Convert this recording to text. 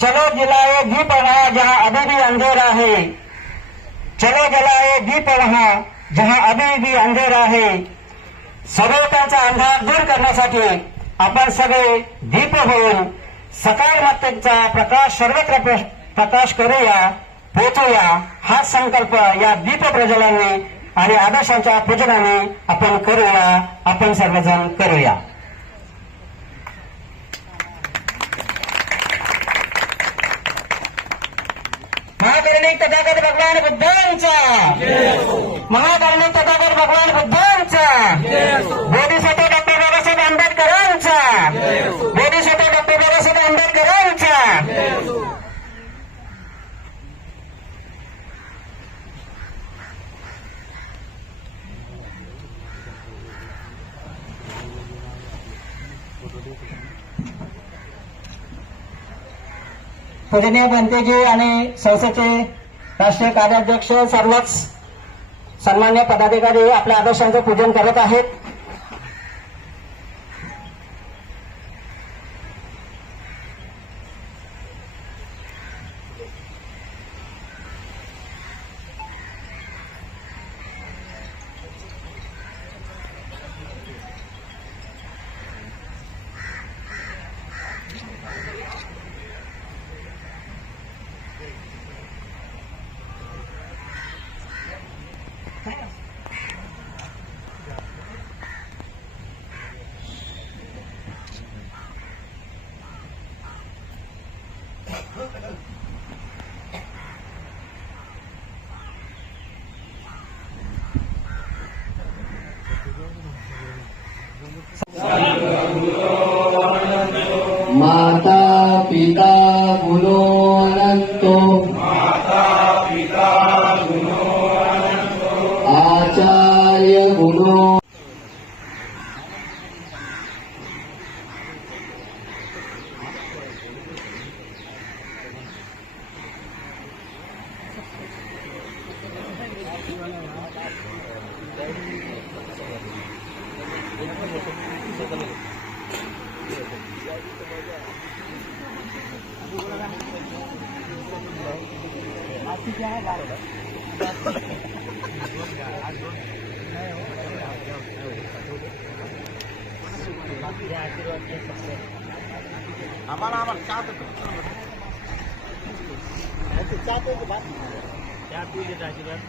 चलो जलाए दीप वहां जहां अभी भी अंधेरा है, चलो जलाए दीप वहां जहां अभी भी अंधेरा है। सभोवतालचा अंधार दूर करण्यासाठी आपण सगळे दीप होऊन सकारात्मकतेचा प्रकाश सर्वत्र प्रकाश करूया, पोचूया। हा संकल्प या दीप प्रज्वलनाने आणि आदर्शांच्या पूजनाने आपण करूया, आपण सर्वजण करूया। महाकारुणिक तथागत भगवान बुद्धांचा, महाकारुणिक तथागत भगवान बुद्धांचा, बोधिसत्व डॉक्टर बाबासाहेब आंबेडकरांचा, बोधिसत्व डॉक्टर बाबासाहेब आंबेडकरांचा। पूजनीय बनतेजी आणि संस्थेचे राष्ट्रीय कार्याध्यक्ष सर्वच सन्मान्य पदाधिकारी आपल्या आदर्शांचं पूजन करत आहेत। माता पिता गुणो अनंतो, माता पिता गुणो अनंतो, आचार्य गुणो आशीर्वाद